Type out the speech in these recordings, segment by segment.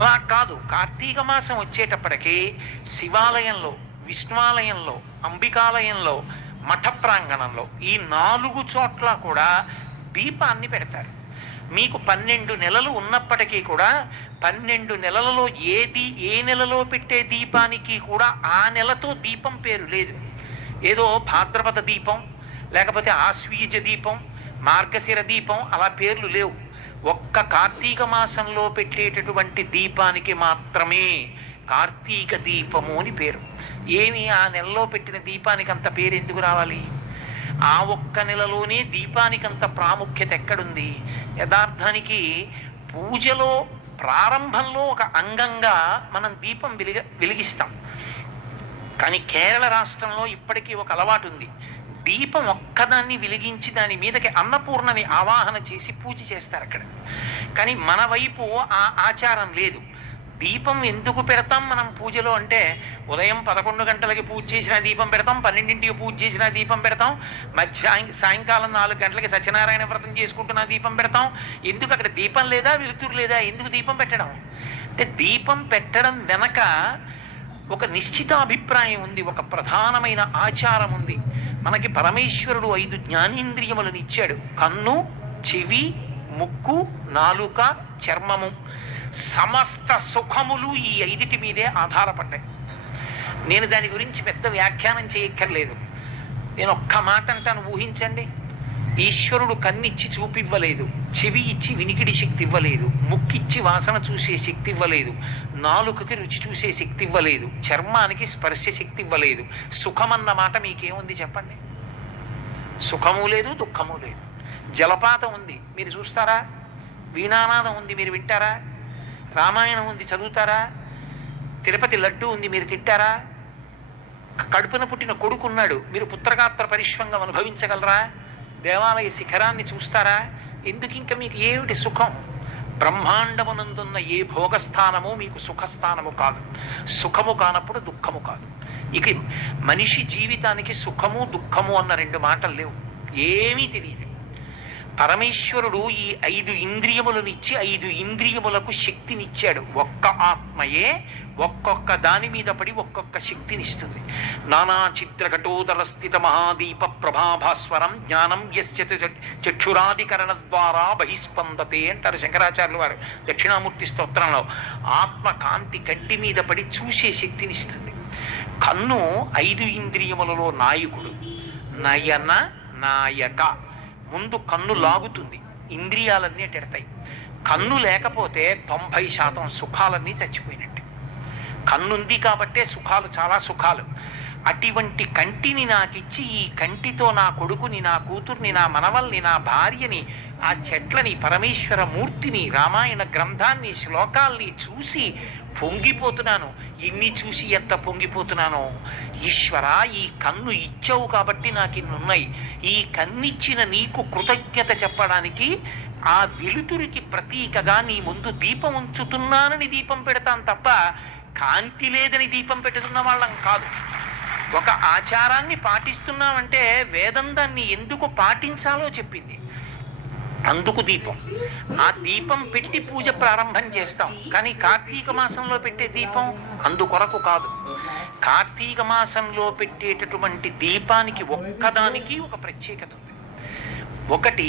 అలా కాదు, కార్తీక మాసం వచ్చేటప్పటికి శివాలయంలో, విష్ణువాలయంలో, అంబికాలయంలో, మఠ ప్రాంగణంలో ఈ 4 చోట్ల కూడా దీపాన్ని పెడతారు. మీకు 12 నెలలు ఉన్నప్పటికీ కూడా 12 నెలలలో ఏ నెలలో పెట్టే దీపానికి కూడా ఆ నెలతో దీపం పేరు లేదు. ఏదో భాద్రపద దీపం, లేకపోతే ఆశ్వీజ దీపం, మార్గశిర దీపం అలా పేర్లు లేవు. ఒక్క కార్తీక మాసంలో పెట్టేటటువంటి దీపానికి మాత్రమే కార్తీక దీపము అని పేరు. ఏమి ఆ నెలలో పెట్టిన దీపానికి అంత పేరు ఎందుకు రావాలి? ఆ ఒక్క నెలలోనే దీపానికి అంత ప్రాముఖ్యత ఎక్కడుంది? యథార్థానికి పూజలో ప్రారంభంలో ఒక అంగంగా మనం దీపం వెలిగిస్తాం. కానీ కేరళ రాష్ట్రంలో ఇప్పటికీ ఒక అలవాటు ఉంది. దీపం ఒక్కదాన్ని వెలిగించి దాని మీదకి అన్నపూర్ణని ఆవాహన చేసి పూజ చేస్తారు అక్కడ. కానీ మన వైపు ఆ ఆచారం లేదు. దీపం ఎందుకు పెడతాం మనం పూజలో అంటే, ఉదయం 11 గంటలకి పూజ చేసిన దీపం పెడతాం, 12ంటికి పూజ చేసిన దీపం పెడతాం, సాయంకాలం 4 గంటలకి సత్యనారాయణ వ్రతం చేసుకుంటున్న దీపం పెడతాం. ఎందుకు అక్కడ దీపం లేదా, వెలుతురు లేదా? ఎందుకు దీపం పెట్టడం? అంటే దీపం పెట్టడం వెనక ఒక నిశ్చిత అభిప్రాయం ఉంది, ఒక ప్రధానమైన ఆచారం ఉంది. మనకి పరమేశ్వరుడు 5 జ్ఞానేంద్రియములను ఇచ్చాడు. కన్ను, చెవి, ముక్కు, నాలుక, చర్మము. సమస్త సుఖములు ఈ 5 మీదే ఆధారపడ్డాయి. నేను దాని గురించి పెద్ద వ్యాఖ్యానం చేయక్కర్లేదు. నేను ఒక్క మాట అంటాను, ఊహించండి. ఈశ్వరుడు కన్నిచ్చి చూపివ్వలేదు, చెవి ఇచ్చి వినికిడి శక్తి ఇవ్వలేదు, ముక్కిచ్చి వాసన చూసే శక్తి ఇవ్వలేదు, నాలుకకి రుచి చూసే శక్తి ఇవ్వలేదు, చర్మానికి స్పర్శ శక్తి ఇవ్వలేదు. సుఖమన్న మాట మీకేముంది చెప్పండి? సుఖము లేదు, దుఃఖము లేదు. జలపాతం ఉంది, మీరు చూస్తారా? వీణానాదం ఉంది, మీరు వింటారా? రామాయణం ఉంది, చదువుతారా? తిరుపతి లడ్డు ఉంది, మీరు తింటారా? కడుపున పుట్టిన కొడుకున్నాడు, మీరు పుత్రగాత్ర పరిశ్వంగం అనుభవించగలరా? దేవాలయ శిఖరాన్ని చూస్తారా? ఎందుకు ఇంకా మీకు ఏమిటి సుఖం? బ్రహ్మాండమునందున్న ఏ భోగస్థానము మీకు సుఖస్థానము కాదు. సుఖము కానప్పుడు దుఃఖము కాదు. ఇక మనిషి జీవితానికి సుఖము దుఃఖము అన్న 2 మాటలు లేవు. ఏమీ తెలియదు. పరమేశ్వరుడు ఈ 5 ఇంద్రియములనిచ్చి 5 ఇంద్రియములకు శక్తినిచ్చాడు. ఒక్క ఆత్మయే ఒక్కొక్క దాని మీద పడి ఒక్కొక్క శక్తినిస్తుంది. నానా చిత్రఘటోదర స్థిత మహాదీప ప్రభాభాస్వరం జ్ఞానం యస్య చక్షురాధికరణ ద్వారా బహిస్పందతే అంటారు శంకరాచార్యులు వారు దక్షిణామూర్తి స్తోత్రంలో. ఆత్మ కాంతి కంటి మీద పడి చూసే శక్తినిస్తుంది. కన్ను 5 ఇంద్రియములలో నాయకుడు. నయన నాయక. ముందు కన్ను లాగుతుంది, ఇంద్రియాలన్నీ ఎడతాయి. కన్ను లేకపోతే 90% సుఖాలన్నీ చచ్చిపోయినట్టు. కన్నుంది కాబట్టే సుఖాలు, చాలా సుఖాలు. అటువంటి కంటిని నాకిచ్చి ఈ కంటితో నా కొడుకుని, నా కూతుర్ని, నా మనవల్ని, నా భార్యని, ఆ చెట్లని, పరమేశ్వర మూర్తిని, రామాయణ గ్రంథాన్ని, శ్లోకాల్ని చూసి పొంగిపోతున్నాను. ఇన్ని చూసి ఎంత పొంగిపోతున్నానో. ఈశ్వర, ఈ కన్ను ఇచ్చావు కాబట్టి నాకు ఇన్నున్నాయి. ఈ కన్నిచ్చిన నీకు కృతజ్ఞత చెప్పడానికి ఆ వెలుతురికి ప్రతీకగా నీ ముందు దీపం ఉంచుతున్నానని దీపం పెడతాను తప్ప కాంతి లేదని దీపం పెట్టుతున్న వాళ్ళం కాదు. ఒక ఆచారాన్ని పాటిస్తున్నామంటే వేదం దాన్ని ఎందుకు పాటించాలో చెప్పింది. అందుకు దీపం. ఆ దీపం పెట్టి పూజ ప్రారంభం చేస్తాం. కానీ కార్తీక మాసంలో పెట్టే దీపం అందుకొరకు కాదు. కార్తీక మాసంలో పెట్టేటటువంటి దీపానికి ఒక్కదానికి ఒక ప్రత్యేకత ఉంది. ఒకటి,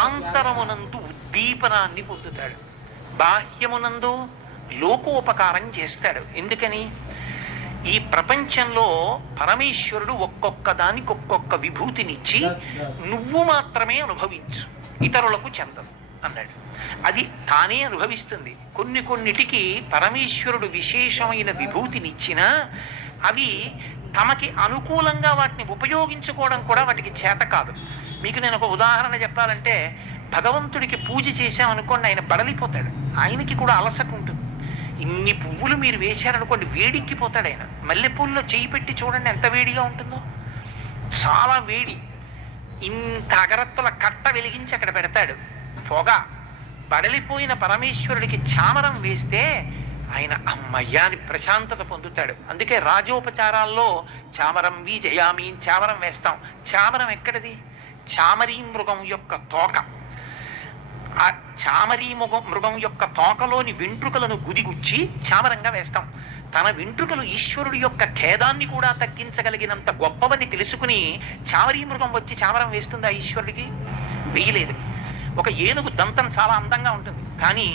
ఆంతరమునందు ఉద్దీపనాన్ని పొందుతాడు, బాహ్యమునందు లోకోపకారం చేస్తాడు. ఎందుకని? ఈ ప్రపంచంలో పరమేశ్వరుడు ఒక్కొక్క దానికి ఒక్కొక్క విభూతినిచ్చి నువ్వు మాత్రమే అనుభవించు, ఇతరులకు చెందదు అన్నాడు. అది తానే అనుభవిస్తుంది. కొన్నిటికి పరమేశ్వరుడు విశేషమైన విభూతినిచ్చినా అవి తమకి అనుకూలంగా వాటిని ఉపయోగించుకోవడం కూడా వాటికి చేత కాదు. మీకు నేను ఒక ఉదాహరణ చెప్పాలంటే, భగవంతుడికి పూజ చేశామనుకోండి, ఆయన బడలిపోతాడు. ఆయనకి కూడా అలసట ఉంటుంది. ఇన్ని పువ్వులు మీరు వేశారనుకోండి, వేడిక్కిపోతాడు ఆయన. మల్లెపూల్లో చేయి పెట్టి చూడండి ఎంత వేడిగా ఉంటుందో, చాలా వేడి. ఇంత అగరత్తుల కట్ట వెలిగించి అక్కడ పెడతాడు, పొగ. బడలిపోయిన పరమేశ్వరుడికి చామరం వేస్తే ఆయన అమ్మయ్యాని ప్రశాంతత పొందుతాడు. అందుకే రాజోపచారాల్లో చామరం విజయామి, చామరం వేస్తాం. చామరం ఎక్కడిది? చామరీ మృగం యొక్క తోక. ఆ చామరీ మృగం యొక్క తోకలోని వెంట్రుకలను గుదిగుచ్చి చామరంగా వేస్తాం. తన వెంట్రుకలు ఈశ్వరుడి యొక్క ఖేదాన్ని కూడా తగ్గించగలిగినంత గొప్పవని తెలుసుకుని చామరీ మృగం వచ్చి చామరం వేస్తుందా ఈశ్వరుడికి? వేయలేదు. ఒక ఏనుగు దంతం చాలా అందంగా ఉంటుంది, కానీ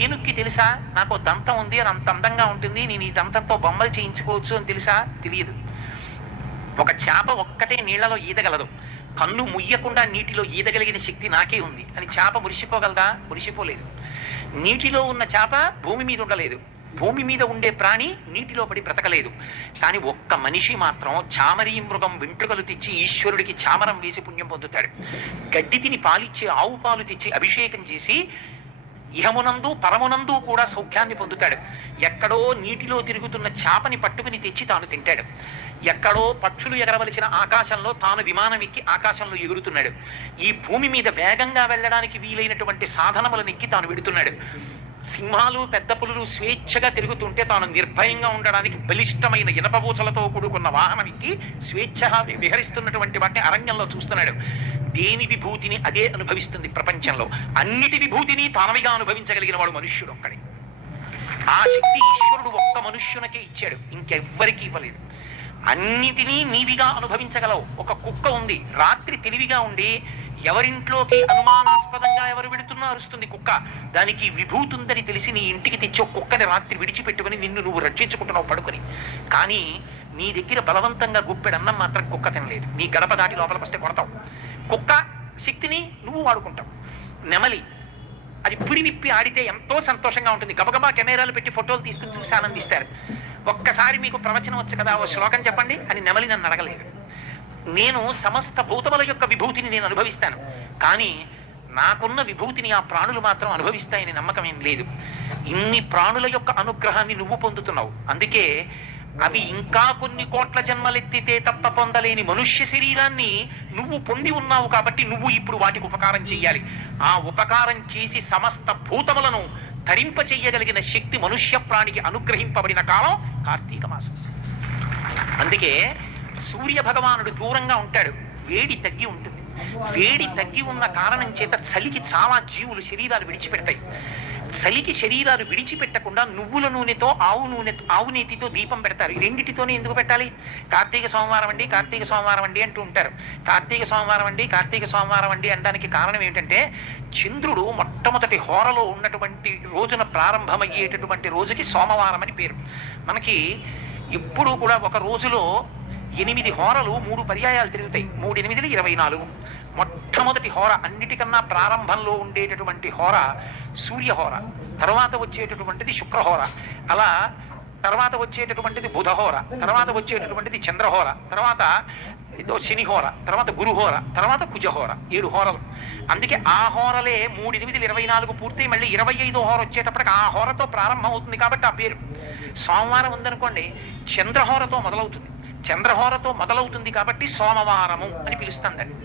ఏనుగుకి తెలుసా నాకు దంతం ఉంది, అది అంత అందంగా ఉంటుంది, నేను ఈ దంతంతో బొమ్మలు చేయించుకోవచ్చు అని తెలుసా? తెలియదు. ఒక చేప ఒక్కటే నీళ్లలో ఈదగలదు, కన్ను ముయ్యకుండా నీటిలో ఈదగలిగిన శక్తి నాకే ఉంది అని చేప మురిసిపోగలదా? మురిసిపోలేదు. నీటిలో ఉన్న చేప భూమి మీద ఉండలేదు, భూమి మీద ఉండే ప్రాణి నీటిలో పడి బ్రతకలేదు. కానీ ఒక్క మనిషి మాత్రం చామరీ మృగం వెంట్రుకలు తెచ్చి ఈశ్వరుడికి చామరం వేసి పుణ్యం పొందుతాడు. గడ్డి తిని పాలిచ్చే ఆవు పాలు తెచ్చి అభిషేకం చేసి ఇహమునందు పరమునందు కూడా సౌఖ్యాన్ని పొందుతాడు. ఎక్కడో నీటిలో తిరుగుతున్న చేపని పట్టుకుని తెచ్చి తాను తింటాడు. ఎక్కడో పక్షులు ఎగరవలసిన ఆకాశంలో తాను విమానం ఎక్కి ఆకాశంలో ఎగురుతున్నాడు. ఈ భూమి మీద వేగంగా వెళ్ళడానికి వీలైనటువంటి సాధనములను ఎక్కి తాను వెడుతున్నాడు. సింహాలు పెద్ద పులులు స్వేచ్ఛగా తిరుగుతుంటే తాను నిర్భయంగా ఉండడానికి బలిష్టమైన ఇనపబూచలతో కూడుకున్న వాహనం ఎక్కి స్వేచ్ఛగా విహరిస్తున్నటువంటి వాటిని అరణ్యంలో చూస్తున్నాడు. దేని విభూతిని అదే అనుభవిస్తుంది ప్రపంచంలో. అన్నిటి విభూతిని తానవిగా అనుభవించగలిగిన వాడు మనుష్యుడు ఒక్కడే. ఆ శక్తి ఈశ్వరుడు ఒక్క మనుష్యునికే ఇచ్చాడు, ఇంకెవ్వరికి ఇవ్వలేదు. అన్నిటినీ నీవిగా అనుభవించగలవు. ఒక కుక్క ఉంది, రాత్రి తెలివిగా ఉండి ఎవరింట్లోకి అనుమానాస్పదంగా ఎవరు విడుతున్నా అరుస్తుంది కుక్క. దానికి విభూతి ఉందని తెలిసి నీ ఇంటికి తెచ్చి ఒక కుక్కని రాత్రి విడిచిపెట్టుకుని నిన్ను నువ్వు రక్షించుకుంటున్నావు పడుకొని. కానీ నీ దగ్గర బలవంతంగా గుప్పెడు అన్నం మాత్రం కుక్క తినలేదు. నీ గడప దాటి లోపలికి వస్తే కొడతావు. కుక్క శక్తిని నువ్వు వాడుకుంటావు. నెమలి అది పురి విప్పి ఆడితే ఎంతో సంతోషంగా ఉంటుంది. గబగబా కెమెరాలు పెట్టి ఫోటోలు తీసుకుని చూసి ఆనందిస్తారు. ఒక్కసారి మీకు ప్రవచనం వచ్చు కదా, ఓ శ్లోకం చెప్పండి అని నెమలి నన్ను అడగలేదు. నేను సమస్త భూతముల యొక్క విభూతిని నేను అనుభవిస్తాను, కానీ నాకున్న విభూతిని ఆ ప్రాణులు మాత్రం అనుభవిస్తాయని నమ్మకం ఏం లేదు. ఇన్ని ప్రాణుల యొక్క అనుగ్రహాన్ని నువ్వు పొందుతున్నావు. అందుకే అవి ఇంకా కొన్ని కోట్ల జన్మలెత్తితే తప్ప పొందలేని మనుష్య శరీరాన్ని నువ్వు పొంది ఉన్నావు. కాబట్టి నువ్వు ఇప్పుడు వాటికి ఉపకారం చెయ్యాలి. ఆ ఉపకారం చేసి సమస్త భూతములను తరింప చెయ్యగలిగిన శక్తి మనుష్య ప్రాణికి అనుగ్రహింపబడిన కాలం కార్తీక మాసం. అందుకే సూర్య భగవానుడు దూరంగా ఉంటాడు, వేడి తగ్గి ఉంటుంది. వేడి తగ్గి ఉన్న కారణం చేత చలికి చాలా జీవులు శరీరాలు విడిచిపెడతాయి. చలికి శరీరాలు విడిచిపెట్టకుండా నువ్వుల నూనెతో ఆవు నేతితో దీపం పెడతారు. ఈ రెండిటితోనే ఎందుకు పెట్టాలి? కార్తీక సోమవారం అండి, కార్తీక సోమవారం అండి అంటూ ఉంటారు. కార్తీక సోమవారం అండి, కార్తీక సోమవారం అండి అనడానికి కారణం ఏంటంటే చంద్రుడు మొట్టమొదటి హోరలో ఉన్నటువంటి రోజున ప్రారంభమయ్యేటటువంటి రోజుకి సోమవారం అని పేరు. మనకి ఎప్పుడు కూడా ఒక రోజులో 8 హోరలు 3 పర్యాయాలు తిరుగుతాయి. 3 8 24. మొట్టమొదటి హోర, అన్నిటికన్నా ప్రారంభంలో ఉండేటటువంటి హోర సూర్యహోర, తర్వాత వచ్చేటటువంటిది శుక్రహోర, అలా తర్వాత వచ్చేటటువంటిది బుధహోర, తర్వాత వచ్చేటటువంటిది చంద్రహోర, తర్వాత శనిహోర, తర్వాత గురుహోర, తర్వాత కుజహోర. 7 హోరలు. అందుకే ఆ హోరలే 3 8 24 పూర్తి మళ్ళీ 25వ హోర వచ్చేటప్పటికి ఆ హోరతో ప్రారంభం అవుతుంది కాబట్టి ఆ పేరు. సోమవారం ఉందనుకోండి చంద్రహోరతో మొదలవుతుంది, చంద్రహోరతో మొదలవుతుంది కాబట్టి సోమవారము అని పిలుస్తుందండి.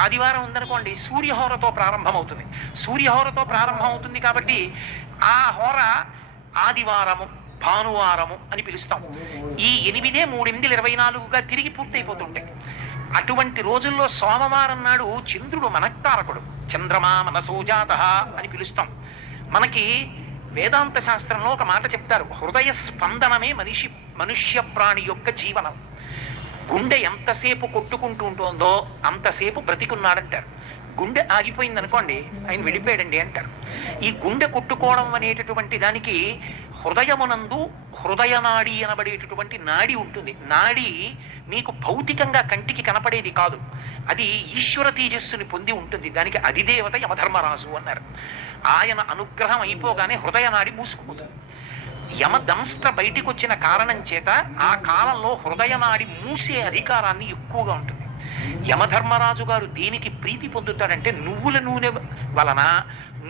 ఆదివారం ఉందనుకోండి సూర్యహోరతో ప్రారంభం అవుతుంది, సూర్యహోరతో ప్రారంభం అవుతుంది కాబట్టి ఆ హోర ఆదివారము భానువారము అని పిలుస్తాం. ఈ 8 3 8 24గా తిరిగి పూర్తయిపోతుంటాయి. అటువంటి రోజుల్లో సోమవారం నాడు చంద్రుడు మనఃకారకుడు, చంద్రమా మనసోజాత అని పిలుస్తాం. మనకి వేదాంత శాస్త్రంలో ఒక మాట చెప్తారు, హృదయ స్పందనమే మనుష్య ప్రాణి యొక్క జీవనం. గుండె ఎంతసేపు కొట్టుకుంటూ ఉంటుందో అంతసేపు బ్రతికున్నాడంటారు. గుండె ఆగిపోయింది అనుకోండి ఆయన వెళ్ళిపోయాడండి అంటారు. ఈ గుండె కొట్టుకోవడం అనేటటువంటి దానికి హృదయమునందు హృదయ నాడి అనబడేటటువంటి నాడి ఉంటుంది. నాడి మీకు భౌతికంగా కంటికి కనపడేది కాదు, అది ఈశ్వర తేజస్సుని పొంది ఉంటుంది. దానికి అధిదేవత యమధర్మరాజు అన్నారు. ఆయన అనుగ్రహం అయిపోగానే హృదయ నాడి మూసుకుపోతుంది. యమదంస్ట్ర బయటికి వచ్చిన కారణం చేత ఆ కాలంలో హృదయనాడి మూసే అధికారాన్ని ఎక్కువగా ఉంటుంది. యమధర్మరాజు గారు దేనికి ప్రీతి పొందుతాడంటే నువ్వుల నూనె వలన,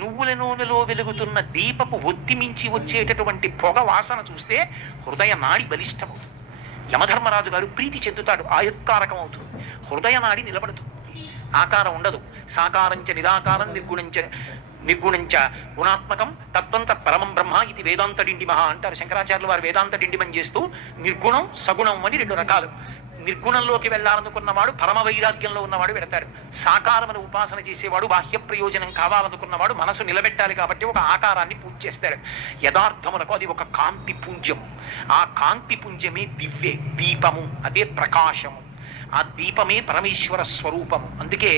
నువ్వుల నూనెలో వెలుగుతున్న దీపపు ఒత్తి మించి వచ్చేటటువంటి పొగ వాసన చూస్తే హృదయ నాడి బలిష్టమవుతుంది. యమధర్మరాజు గారు ప్రీతి చెందుతాడు, ఆయుత్కారకం అవుతుంది, హృదయ నాడి నిలబడుతుంది. ఆకారం ఉండదు. సాకారంచ నిరాకారం నిర్గుణంచ గుణాత్మకం తత్వం తత్పరమం బ్రహ్మ ఇది వేదాంత డిండిమహ అంటారు శంకరాచార్యులు వారు. వేదాంత డిండిమని చేస్తూ నిర్గుణం సగుణం అని 2 రకాలు. నిర్గుణంలోకి వెళ్ళాలనుకున్నవాడు, పరమ వైరాగ్యంలో ఉన్నవాడు వెడతాడు. సాకారమును ఉపాసన చేసేవాడు, బాహ్య ప్రయోజనం కావాలనుకున్నవాడు మనసు నిలబెట్టాలి కాబట్టి ఒక ఆకారాన్ని పూజ చేస్తాడు. యథార్థమునకు అది ఒక కాంతి పుంజము. ఆ కాంతి పుంజమే దివ్యే దీపము, అదే ప్రకాశము. ఆ దీపమే పరమేశ్వర స్వరూపము. అందుకే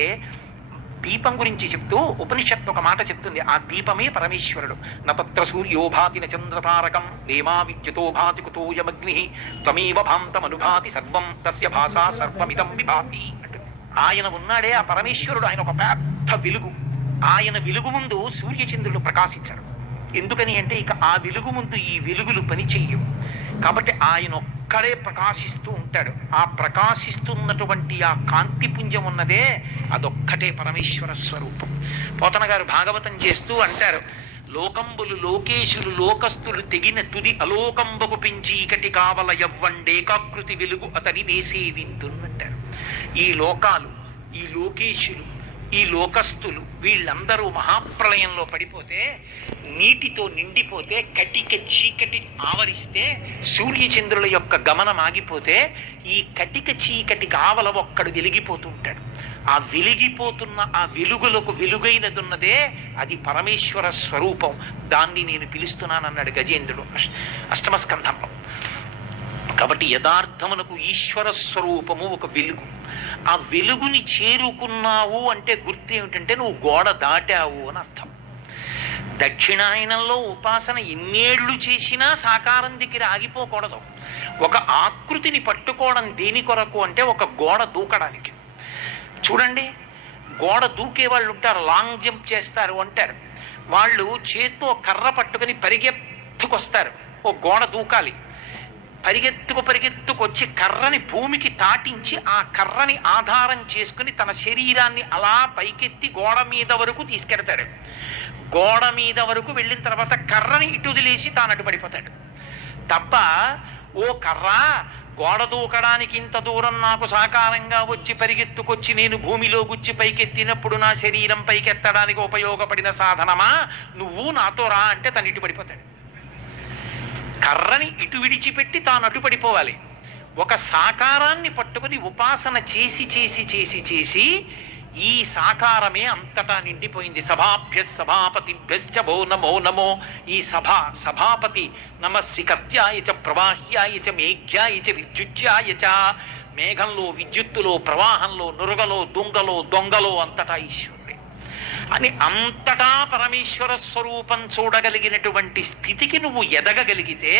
దీపం గురించి చెప్తూ ఉపనిషత్తు ఒక మాట చెప్తుంది, ఆ దీపమే పరమేశ్వరుడు. నత్ర సూర్యోభాతి న చంద్రతారకం నేమా విద్యుతో భాతి కుతోయమగ్ని త్వమేవ భాంతమనుభాతి సర్వం తస్య భాషా సర్వమిదం విభాతి అంటుంది. ఆయన ఉన్నాడే ఆ పరమేశ్వరుడు, ఆయన ఒక పెద్ద వెలుగు. ఆయన వెలుగు ముందు సూర్యచంద్రులు ప్రకాశించరు. ఎందుకని అంటే ఇక ఆ వెలుగు ముందు ఈ వెలుగులు పని చెయ్యవు. కాబట్టి ఆయన ఒక్కడే ప్రకాశిస్తూ ఉంటాడు. ఆ ప్రకాశిస్తున్నటువంటి ఆ కాంతిపుంజం ఉన్నదే అదొక్కటే పరమేశ్వర స్వరూపం. పోతన గారు భాగవతం చేస్తూ అంటారు, లోకంబులు లోకేశులు లోకస్తులు తెగిన తుది అలోకంబకు పెంచీకటి కావల యవ్వండేకాకృతి వెలుగు అతని వేసే వింటున్నంటారు. ఈ లోకాలు, ఈ లోకేశులు, ఈ లోకస్తులు వీళ్ళందరూ మహాప్రళయంలో పడిపోతే, నీటితో నిండిపోతే, కటిక చీకటి ఆవరిస్తే, సూర్యచంద్రుల యొక్క గమనం ఆగిపోతే, ఈ కటిక చీకటి కావల ఒక్కడు వెలిగిపోతూ ఉంటాడు. ఆ వెలిగిపోతున్న ఆ వెలుగులకు వెలుగైనదున్నదే అది పరమేశ్వర స్వరూపం. దాన్ని నేను పిలుస్తున్నానన్నాడు గజేంద్రుడు అష్టమ స్కంధంలో. కాబట్టి యథార్థమునకు ఈశ్వర స్వరూపము ఒక వెలుగు. ఆ వెలుగుని చేరుకున్నావు అంటే గుర్తు ఏమిటంటే నువ్వు గోడ దాటావు అని అర్థం. దక్షిణాయనంలో ఉపాసన ఎన్నేళ్లు చేసినా సాకారం దగ్గర ఆగిపోకూడదు. ఒక ఆకృతిని పట్టుకోవడం దేని కొరకు అంటే ఒక గోడ దూకడానికి. చూడండి, గోడ దూకే వాళ్ళు ఉంటారు, లాంగ్ జంప్ చేస్తారు అంటారు. వాళ్ళు చేత్తో కర్ర పట్టుకుని పరిగెత్తుకొస్తారు. ఓ గోడ దూకాలి, పరిగెత్తుకొచ్చి కర్రని భూమికి తాటించి ఆ కర్రని ఆధారం చేసుకుని తన శరీరాన్ని అలా పైకెత్తి గోడ మీద వరకు తీసుకెడతాడు. గోడ మీద వరకు వెళ్ళిన తర్వాత కర్రని ఇటు వదిలేసి తాను అటు పడిపోతాడు తప్ప, ఓ కర్ర గోడ దూకడానికి ఇంత దూరం నాకు సాకారంగా వచ్చి పరిగెత్తుకొచ్చి నేను భూమిలో గుచ్చి పైకెత్తినప్పుడు నా శరీరం పైకెత్తడానికి ఉపయోగపడిన సాధనమా, నువ్వు నాతో రా అంటే తను ఇటు పడిపోతాడు. కర్రని ఇటు విడిచిపెట్టి తాను అటు పడిపోవాలి. ఒక సాకారాన్ని పట్టుకుని ఉపాసన చేసి చేసి చేసి చేసి ఈ సాకారమే అంతటా నిండిపోయింది. సభాభ్య సభాపతిభ్యశ్చ భో నమో నమో. ఈ సభాపతి నమస్సికత్యాయ చ ప్రవాహ్యాయ చ మేఘ్యాయ చ విద్యుత్యాయ చ. మేఘంలో, విద్యుత్తులో, ప్రవాహంలో, నురుగలో, దుంగలో, దొంగలో అంతటా ఈశ్వరుడే అని అంతటా పరమేశ్వర స్వరూపం చూడగలిగినటువంటి స్థితికి నువ్వు ఎదగగలిగితే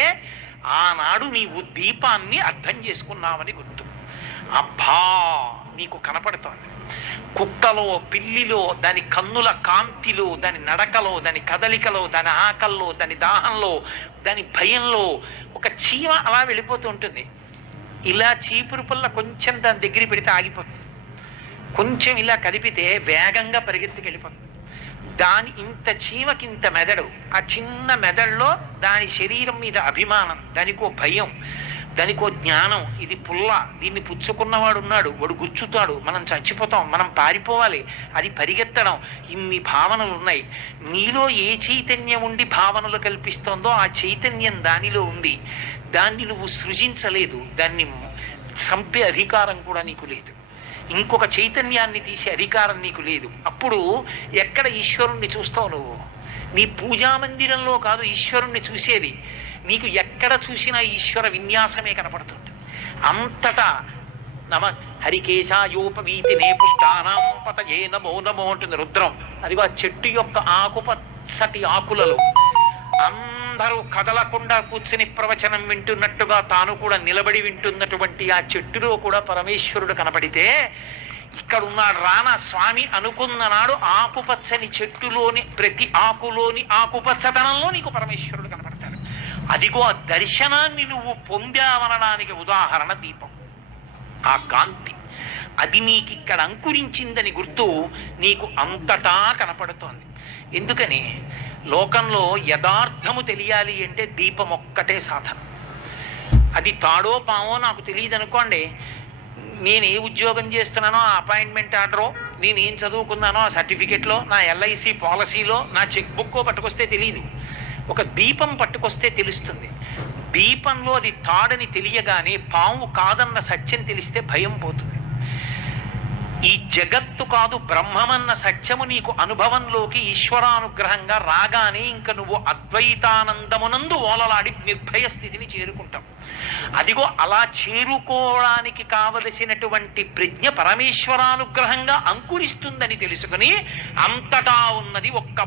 ఆనాడు నీవు దీపాన్ని అర్థం చేసుకున్నావని గుర్తు. అబ్బా నీకు కనపడుతోంది. కుక్కలో, పిల్లిలో, దాని కన్నుల కాంతిలో, దాని నడకలో, దాని కదలికలో, దాని ఆకల్లో, దాని దాహంలో, దాని భయంలో ఒక చీమ అలా వెళ్ళిపోతూ ఉంటుంది. ఇలా చీపురు పుల్ల కొంచెం దాని దగ్గర పెడితే ఆగిపోతుంది, కొంచెం ఇలా కదిపితే వేగంగా పరిగెత్తుకెళ్ళిపోతుంది. దాని ఇంత చీమకింత మెదడు, ఆ చిన్న మెదడులో దాని శరీరం మీద అభిమానం, దానికో భయం, దానికో జ్ఞానం. ఇది పుల్ల, దీన్ని పుచ్చుకున్నవాడు ఉన్నాడు, వాడు గుచ్చుతాడు, మనం చచ్చిపోతాం, మనం పారిపోవాలి, అది పరిగెత్తడం. ఇన్ని భావనలు ఉన్నాయి. నీలో ఏ చైతన్యం ఉండి భావనలు కల్పిస్తోందో ఆ చైతన్యం దానిలో ఉంది. దాన్ని నువ్వు సృజించలేదు, దాన్ని చంపే అధికారం కూడా నీకు లేదు. ఇంకొక చైతన్యాన్ని తీసే అధికారం నీకు లేదు. అప్పుడు ఎక్కడ ఈశ్వరుణ్ణి చూస్తావు నువ్వు? నీ పూజామందిరంలో కాదు ఈశ్వరుణ్ణి చూసేది. నీకు ఎక్కడ చూసినా ఈశ్వర విన్యాసమే కనపడుతుంది. అంతటా నమ హరికేశాయోపవీతి నేపుష్టానాం పతయే నమో నమో అంటుంది రుద్రం. అదిగో ఆ చెట్టు యొక్క ఆకుపచ్చటి ఆకులలో అందరూ కదలకుండా కూర్చుని ప్రవచనం వింటున్నట్టుగా తాను కూడా నిలబడి వింటున్నటువంటి ఆ చెట్టులో కూడా పరమేశ్వరుడు కనపడితే, ఇక్కడున్నాడు రానా స్వామి అనుకున్న నాడు ఆకుపచ్చని చెట్టులోని ప్రతి ఆకులోని ఆకుపచ్చదనంలో నీకు పరమేశ్వరుడు కనపడతాడు. అదిగో ఆ దర్శనాన్ని నువ్వు పొందావనడానికి ఉదాహరణ దీపం. ఆ కాంతి అది నీకు ఇక్కడ అంకురించిందని గుర్తు నీకు అంతటా కనపడుతోంది. ఎందుకని లోకంలో యథార్థము తెలియాలి అంటే దీపం ఒక్కటే సాధన. అది తాడో పామో నాకు తెలియదు అనుకోండి, నేను ఏ ఉద్యోగం చేస్తున్నానో ఆ అపాయింట్మెంట్ ఆర్డరో, నేను ఏం చదువుకున్నానో ఆ సర్టిఫికెట్లో, నా ఎల్ఐసి పాలసీలో నా చెక్ బుక్కో పట్టుకొస్తే తెలియదు. ఒక దీపం పట్టుకొస్తే తెలుస్తుంది. దీపంలో అది తాడని తెలియగానే పాము కాదన్న సత్యం తెలిస్తే భయం పోతుంది. ఈ జగత్తు కాదు బ్రహ్మమన్న సత్యము నీకు అనుభవంలోకి ఈశ్వరానుగ్రహంగా రాగానే ఇంక నువ్వు అద్వైతానందమునందు ఓలలాడి నిర్భయ స్థితిని చేరుకుంటావు. అదిగో అలా చేరుకోవడానికి కావలసినటువంటి ప్రజ్ఞ పరమేశ్వరానుగ్రహంగా అంకురిస్తుందని తెలుసుకుని అంతటా ఉన్నది ఒక్క